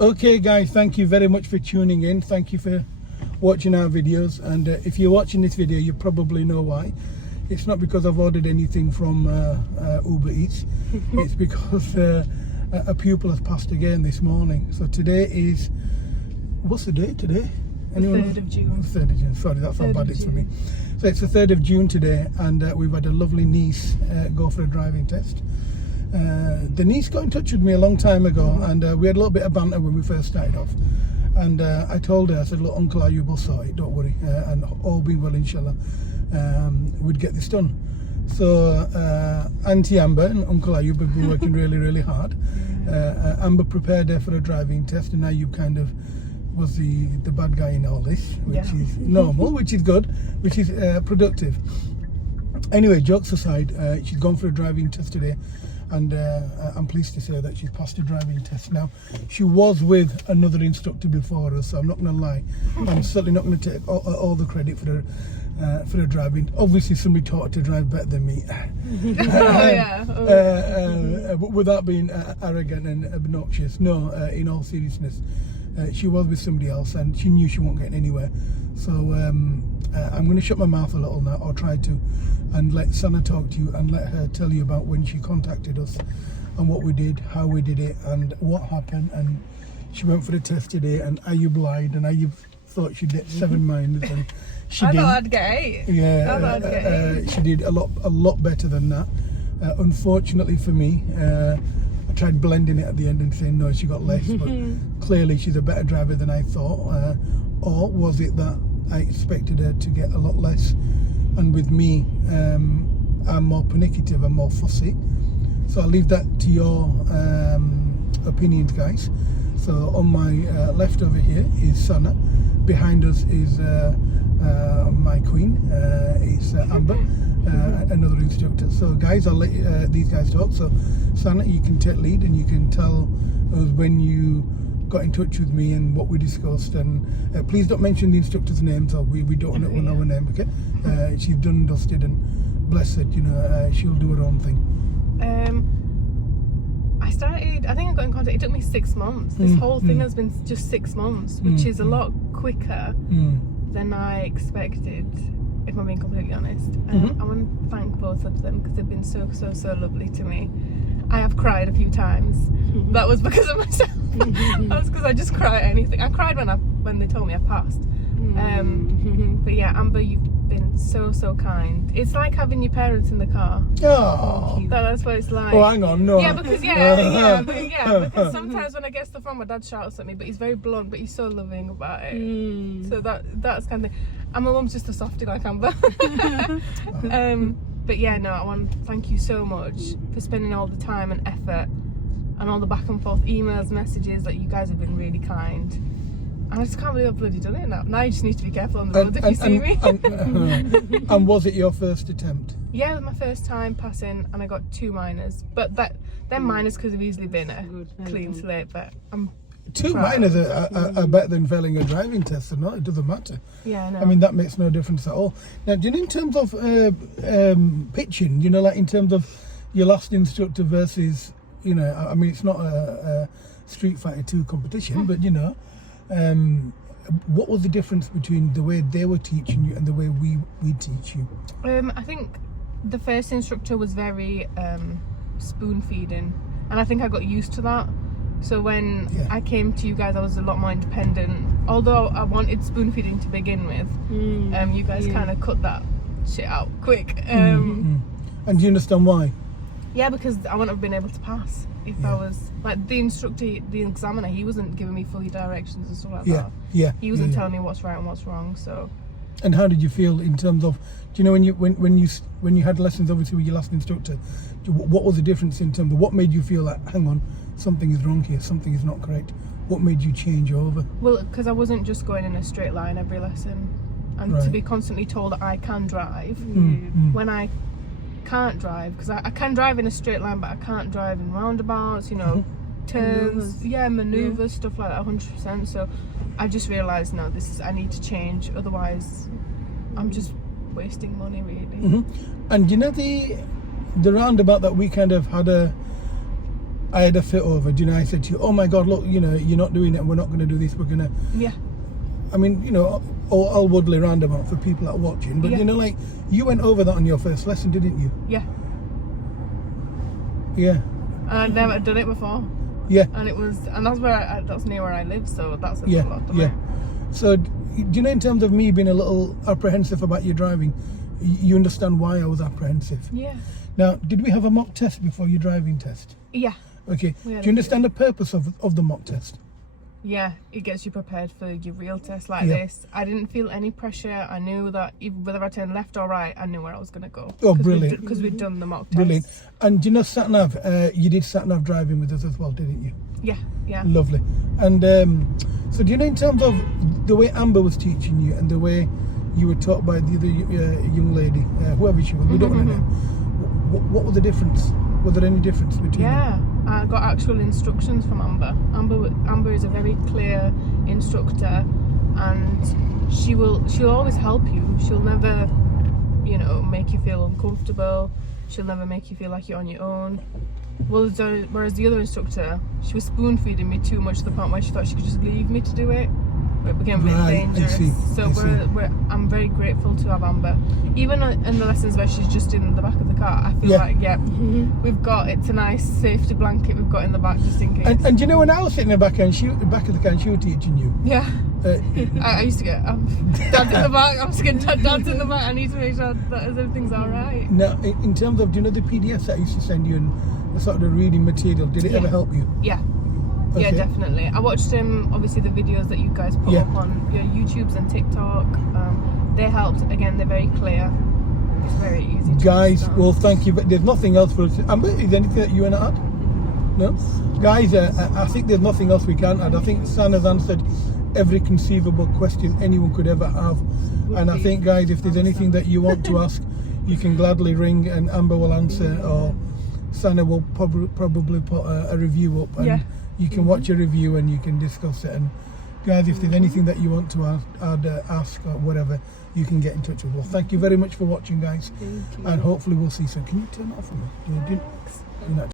Okay guys, thank you very much for tuning in. Thank you for watching our videos, and if you're watching this video you probably know why. It's not because I've ordered anything from Uber Eats. It's because a pupil has passed again this morning. So today is, what's the date today? Anyone? 3rd of June. 3rd of June, sorry, that's how bad it's for me. So it's the 3rd of June today, and we've had a lovely niece go for a driving test. The niece got in touch with me a long time ago, and we had a little bit of banter when we first started off. And I told her, I said, look, Uncle Ayub will sort it, don't worry, and all being well, inshallah, we'd get this done. So Auntie Amber and Uncle Ayub have been working really, really hard. Amber prepared her for a driving test, and Ayub kind of was the bad guy in all this, which is normal, which is good, which is productive. Anyway, jokes aside, she's gone for a driving test today, and I'm pleased to say that she's passed a driving test. Now, she was with another instructor before us, so I'm not going to lie. I'm certainly not going to take all the credit for the driving. Obviously, somebody taught her to drive better than me. But without being arrogant and obnoxious, no, in all seriousness, she was with somebody else, and she knew she wasn't getting anywhere. So I'm going to shut my mouth a little now, or try to, and let Sana talk to you and let her tell you about when she contacted us and what we did, how we did it, and what happened. And she went for the test today, and Ayub lied, and Ayub thought she'd get 7 minus, and she did. I thought I'd get 8. Yeah, I thought I'd get 8. She did a lot better than that. Unfortunately for me, I tried blending it at the end and saying no, she got less, but clearly she's a better driver than I thought. Or was it that I expected her to get a lot less? And with me, I'm more pernicative, I'm more fussy. So I'll leave that to your opinions, guys. So on my left over here is Sana. Behind us is my queen, it's Amber, another instructor. So guys, I'll let these guys talk. So Sana, you can take lead, and you can tell us when you got in touch with me and what we discussed. And please don't mention the instructor's names, or we don't know her name, okay? She's done and dusted, and bless her, you know, she'll do her own thing. I think I got in contact, it took me 6 months. This whole thing has been just 6 months, which is a lot quicker than I expected, if I'm being completely honest. I want to thank both of them, because they've been so lovely to me. I have cried a few times. That was because of myself. That was because I just cry at anything. I cried when they told me I passed. But yeah, Amber, you've been so kind. It's like having your parents in the car. Oh, that's what it's like. Oh, hang on, no. Yeah, because because sometimes when I get stuff wrong, my dad shouts at me, but he's very blunt, but he's so loving about it. So that's kind of thing. And my mum's just a softie like Amber. But yeah, no, I want to thank you so much for spending all the time and effort and all the back and forth emails, messages. That you guys have been really kind. And I just can't believe I've bloody done it now. Now you just need to be careful on the road if you see me. And was it your first attempt? Yeah, it was my first time passing, and I got 2 minors. But they're minors could have easily been a clean slate, but I'm 2 minors are better than failing a driving test, or not. It doesn't matter. Yeah, I know. I mean, that makes no difference at all. Now, do you know, in terms of pitching, you know, like in terms of your last instructor versus, you know, I mean, it's not a Street Fighter 2 competition, but you know, what was the difference between the way they were teaching you and the way we teach you? I think the first instructor was very spoon feeding, and I think I got used to that. So when I came to you guys, I was a lot more independent. Although I wanted spoon feeding to begin with, you guys kind of cut that shit out quick. And do you understand why? Yeah, because I wouldn't have been able to pass if I was like the instructor, the examiner. He wasn't giving me fully directions and stuff like that. He wasn't telling me what's right and what's wrong. So. And how did you feel in terms of, do you know, when you had lessons obviously with your last instructor, what was the difference in terms of what made you feel like, hang on, something is wrong here, something is not correct? What made you change over? Well, because I wasn't just going in a straight line every lesson, and to be constantly told that I can drive when I can't drive, because I can drive in a straight line, but I can't drive in roundabouts, you know, turns, maneuvers, stuff like that, 100%. So I just realised, no, I need to change, otherwise I'm just wasting money, really. And you know, the roundabout that we kind of had I had a fit over. Do you know, I said to you, oh my God, look, you know, you're not doing it and we're not going to do this. We're going to, Yeah. I mean, you know, I'll Woodley roundabout for people that are watching. But, Yeah. you know, like, you went over that on your first lesson, didn't you? Yeah. Yeah. And I'd never done it before. Yeah. And it was, and that's where that's near where I live, so that's a Yeah. lot. Yeah. So, do you know, in terms of me being a little apprehensive about your driving, you understand why I was apprehensive. Yeah. Now, did we have a mock test before your driving test? Yeah. Okay. We Do had you a understand the purpose of the mock test? Yeah, it gets you prepared for your real test like Yeah. this. I didn't feel any pressure. I knew that even whether I turned left or right, I knew where I was going to go. Oh, brilliant. Because we'd done the mock test. Brilliant. And do you know sat-nav? You did sat-nav driving with us as well, didn't you? Yeah, yeah. Lovely. And so do you know, in terms of the way Amber was teaching you and the way you were taught by the other young lady, whoever she was, we don't know her name, what was the difference? Was there any difference between Yeah, them? I got actual instructions from Amber. Amber is a very clear instructor, and she'll always help you. She'll never, you know, make you feel uncomfortable. She'll never make you feel like you're on your own. Whereas the other instructor, she was spoon feeding me too much to the point where she thought she could just leave me to do it. It became a bit Right, I dangerous. see, So I see. I'm very grateful to have Amber. Even in the lessons where she's just in the back of the car, I feel Yeah. like, it's a nice safety blanket we've got in the back just in case. And do you know, when I was sitting in the back of the car and she was teaching you, Yeah. uh, I used to get dad's in the back. I'm just getting dad's in the back. I need to make sure that everything's all right. now, in terms of, do you know the PDFs that I used to send you and the sort of the reading material, did it Yeah. ever help you? Yeah. Yeah, Okay. definitely. I watched obviously the videos that you guys put Yeah. up on your YouTubes and TikTok. They helped. Again, they're very clear. It's very easy to Guys, understand. well, thank you, but there's nothing else for us. Amber, is there anything that you want to add? No? Guys, I think there's nothing else we can add. I think San has answered every conceivable question anyone could ever have. And I think, guys, if there's anything that you want to ask, you can gladly ring and Amber will answer, or Sana will probably put a review up, and Yeah. you can watch a review and you can discuss it. And guys, if there's anything that you want to ask or whatever, you can get in touch with us. Well, thank you very much for watching, guys, Thank you. and hopefully we'll see you soon. Can you turn it off for me? You're not